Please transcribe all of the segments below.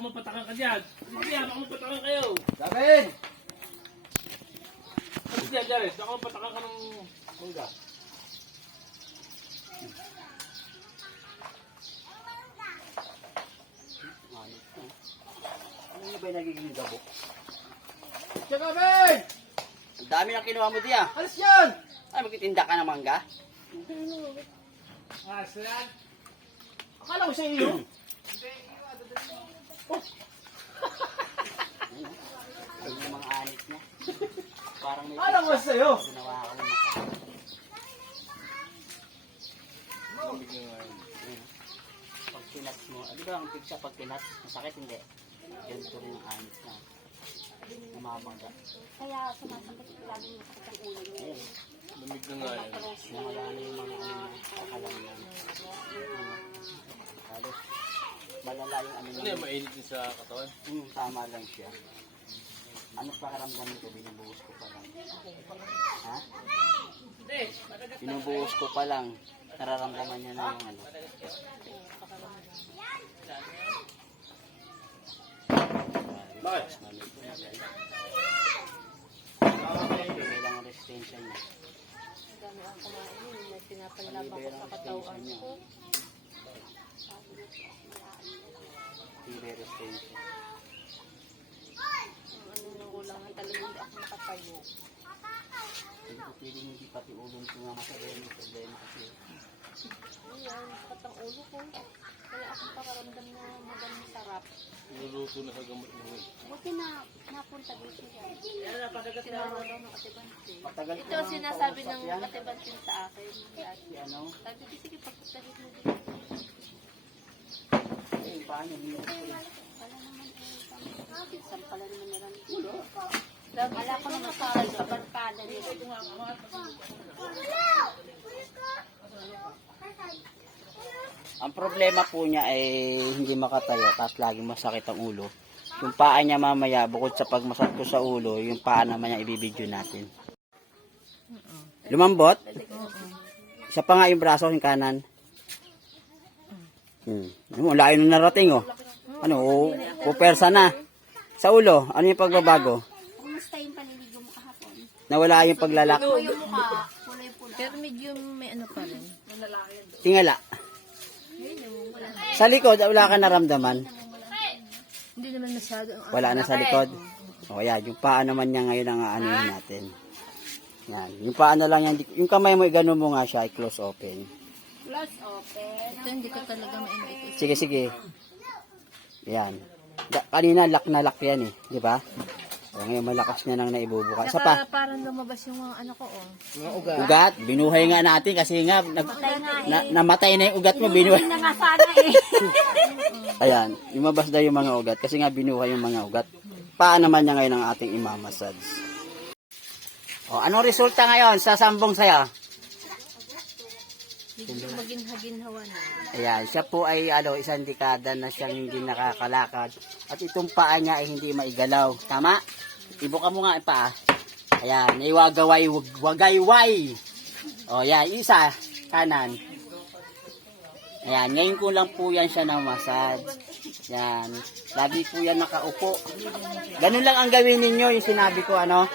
baka mapatakan ka dyan. Sige, baka mapatakan kayo. David! Sige dyan, Jared. Baka mapatakan ka ng mangga. Ano yung ba yung nagiging gabo? Siya, David! Ang dami na kinuha mo diya. Alis yan! Ay, magtitinda ka ng mangga? Ah, saan? Akala ko sa iyo. Ay, yung mga anit niya. Parang may Alam ko sa'yo. ginawa ako ng pag kinat mo, di ba ang pigsa pag kinat, masakit hindi? Ganito rin ang anit na namamaga. Kaya sumasakit lagi yung sakit ang ulo niya. Ayun, Lamig na nga yan. nawala na yung mga ano niya, pakalang lang. Halos, malala yung ano Ano niya. yan, mainit din sa katawan? Tama lang siya. Ano pakiramdam nito? Binubuhos ko pa lang. Ha? Binubuhos ko pa lang. Nararamdaman niya na yung ano. Bakit? Kailangan resistensya niya. Dami ang kumain yun. May pinapanlaban ko Kailangan sa katawan resistensya niya. ko. Tibay resistensya. Ang ano nang ulangan talaga hindi ako makatayo. Hindi ko pwedeng hindi pati ulong ko nga masarili. Problema kasi. Ayan, sakit ang ulo ko. Kaya akong pakaramdam na magandang sarap. Niluluto na sa gamot mo. Buti na napunta dito siya. Sinama daw ng atibansin. Matagal ko Ito nang sinasabi kausap ng yan. atibansin sa akin. Si ano? Sabi ko, sige, pagputahit mo dito. Eh, paano niyo? Wala naman eh. Saan pala naman nilang ulo? Wala ko naman sa barkada nila. Ang problema po niya ay hindi makatayo tapos laging masakit ang ulo. Yung paa niya mamaya, bukod sa pagmasakit ko sa ulo, yung paa naman niya ibibidyo natin. Lumambot? Isa pa nga yung braso, yung kanan. Ano, layo nung narating oh. Ano, pupersa na. Sa ulo, ano yung pagbabago? Kumusta yung paliligo mo kahapon? Nawala yung paglalak. Yung mukha, kulay pula. Pero medyo may ano pa rin. Tingala. Sa likod, wala ka naramdaman. Hindi naman masyado. Wala na sa likod. O yan, yung paa naman niya ngayon ang aanuhin natin. Yan, yung paa na lang yan. Yung kamay mo, igano mo nga siya, i-close open. Close open. Ito hindi ko talaga mainit. Sige, sige. Yan. Kanina, lock na lock yan eh. Di ba? O ngayon, malakas na nang naibubuka. Isa pa. Saka parang lumabas yung mga ano ko oh. Ugat. Binuhay nga natin kasi nga, namatay na yung ugat mo. Binuhay. Na nga sana eh. Ayan, lumabas daw yung mga ugat kasi nga binuhay yung mga ugat. Paa naman niya ngayon ang ating imamassage. O, anong resulta ngayon sa sambong saya? Medyo maginhaginhawa na. Ayan, siya po ay isang dekada na siyang hindi nakakalakad. At itong paa niya ay hindi maigalaw. Tama? Ibuka mo nga ang paa. Ayan, iwagaway, wagayway. O, yan, isa, kanan. Ayan, ngayon ko lang po yan siya ng massage. Yan, lagi po yan nakaupo. Ganun lang ang gawin ninyo, yung sinabi ko, ano.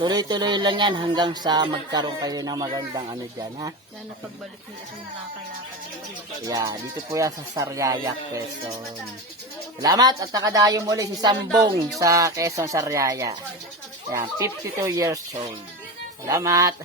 Tuloy-tuloy lang yan hanggang sa magkaroon kayo ng magandang ano dyan, ha. Lalo pagbalik niya isang nakakalakad. Yeah, dito po yan sa Sariaya, Quezon. Salamat at nakadayo muli si Sambong sa Quezon, Sariaya. Yan, 52 years old. Salamat.